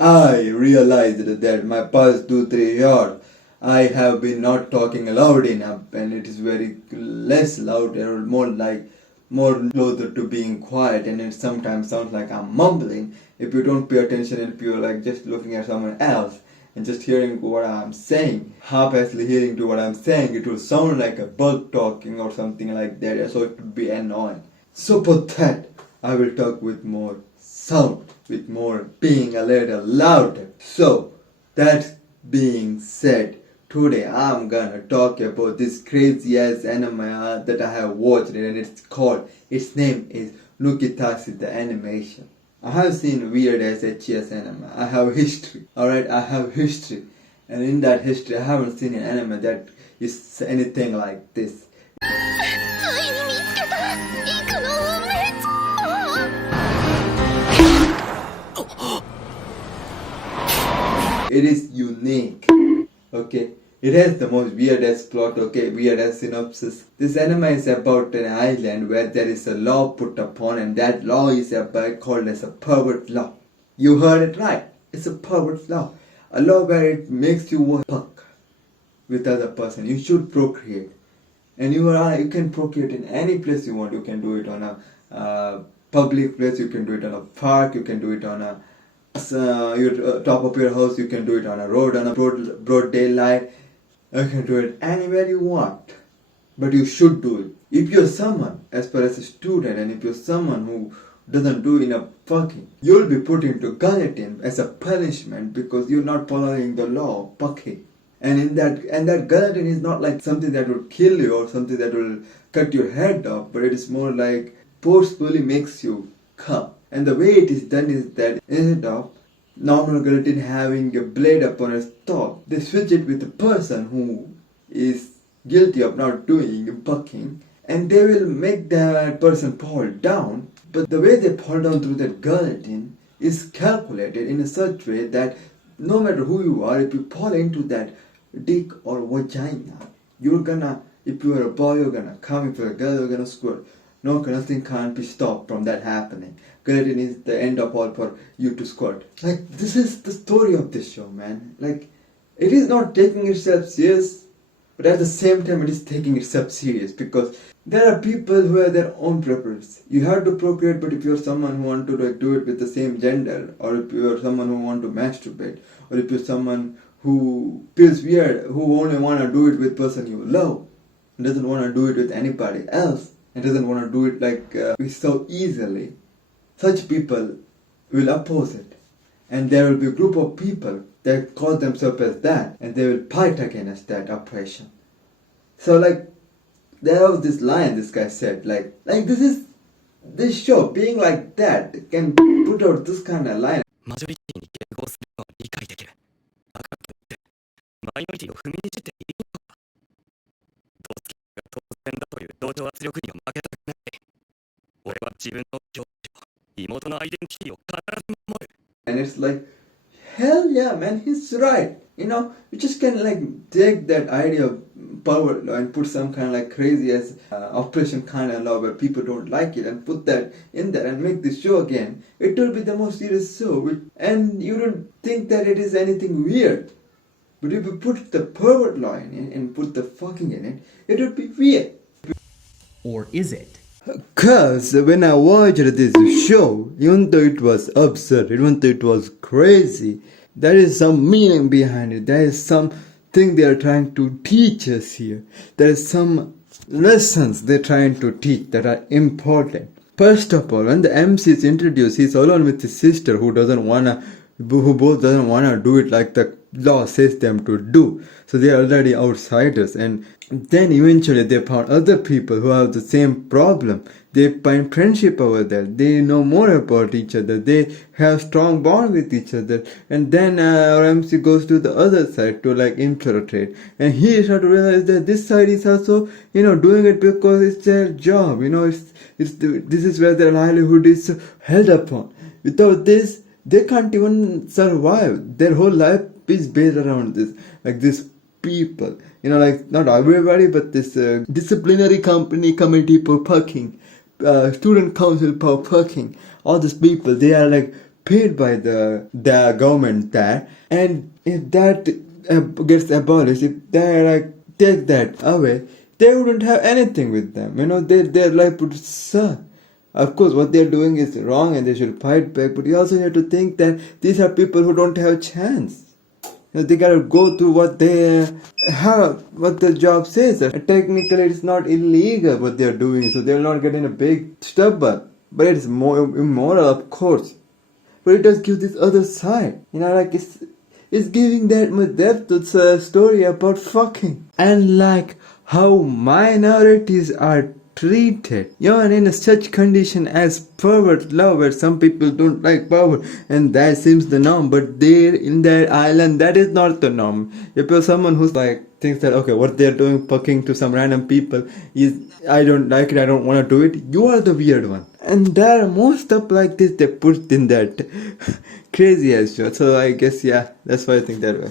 I realized that my past 2-3 years I have been not talking loud enough, and it is very less loud or more closer to being quiet, and it sometimes sounds like I'm mumbling if you don't pay attention and if you're like just looking at someone else and just hearing what I'm saying, half-assly hearing to what I'm saying, it will sound like a bug talking or something like that, so it would be annoying. So for that, I will talk with more sound, with more being a little louder. So, that being said, today I'm gonna talk about this crazy ass anime that I have watched, and its name is Nukitashi the Animation. I have seen weird ass HS anime. I have history, alright? I have history. And in that history, I haven't seen an anime that is anything like this. It is unique, okay? It has the most weirdest plot, okay, weirdest synopsis. This anime is about an island where there is a law put upon, and that law is called as a pervert law. You heard it right. It's a pervert law. A law where it makes you fuck with other person. You should procreate. And you can procreate in any place you want. You can do it on a public place, you can do it on a park, you can do it on a top of your house, you can do it on a road, on a broad daylight. You can do it anywhere you want, but you should do it. If you're someone, as far as a student, and if you're someone who doesn't do enough fucking, you'll be put into guillotine as a punishment because you're not following the law of fucking. And that guillotine is not like something that will kill you or something that will cut your head off, but it is more like forcefully makes you come. And the way it is done is that instead of normal guillotine having a blade upon its top, they switch it with a person who is guilty of not doing bucking, and they will make that person fall down. But the way they fall down through that guillotine is calculated in a such way that no matter who you are, if you fall into that dick or vagina, you're gonna, if you're a boy, you're gonna come, if you're a girl, you're gonna squirt. No, nothing can't be stopped from that happening. Guillotine is the end of all for you to squirt. Like, this is the story of this show, man. Like, it is not taking itself serious, but at the same time it is taking itself serious because there are people who have their own preference. You have to procreate, but if you're someone who want to like do it with the same gender, or if you're someone who want to masturbate, or if you're someone who feels weird, who only want to do it with person you love, and doesn't want to do it with anybody else, and doesn't want to do it like so easily, such people will oppose it. And there will be a group of people that call themselves as that, and they will fight against that oppression. So like, there was this line this guy said, like this show being like that can put out this kind of line. マジョリティに迎合するのは理解できる。だからといって、マイノリティを踏みにじっていいのか。どうつきが当然だという同調圧力には負けたくない。俺は自分の教師を、妹のアイデンティティを必ず守る。And it's like, hell yeah, man, he's right. You know, you just can like take that idea of power law and put some kind of like crazy as oppression kind of law where people don't like it and put that in there and make this show again. It will be the most serious show, and you don't think that it is anything weird. But if you put the pervert law in it and put the fucking in it, it would be weird. Or is it? Cause when I watched this show, even though it was absurd, even though it was crazy, there is some meaning behind it. There is something they are trying to teach us here. There is some lessons they're trying to teach that are important. First of all, when the MC is introduced, he's alone with his sister who both doesn't wanna do it like the law says them to do. So they are already outsiders, and then eventually they found other people who have the same problem. They find friendship over there. They know more about each other. They have strong bond with each other. And then our MC goes to the other side to like infiltrate. And he starts to realize that this side is also, doing it because it's their job. This is where their livelihood is held upon. Without this, they can't even survive. Their whole life is based around this. Like these people. Like not everybody, but this disciplinary committee for fucking. Student council for fucking, all these people, they are like paid by the government there, and if that gets abolished, if they like take that away, they wouldn't have anything with them. Their life would suck. Of course, what they're doing is wrong and they should fight back, but you also have to think that these are people who don't have a chance. They gotta go through what they have, what the job says. Technically, it's not illegal what they're doing, so they'll not get in a big trouble. But it's more immoral, of course. But it does give this other side. Like it's giving that much depth to the story about fucking. And like how minorities are treated. And in such condition as pervert love, where some people don't like power, and that seems the norm. But there in that island, that is not the norm. If you're someone who's like thinks that okay, what they're doing, fucking to some random people, is I don't like it, I don't want to do it. You are the weird one. And there are more stuff like this they put in that crazy ass show. So I guess yeah, that's why I think that way.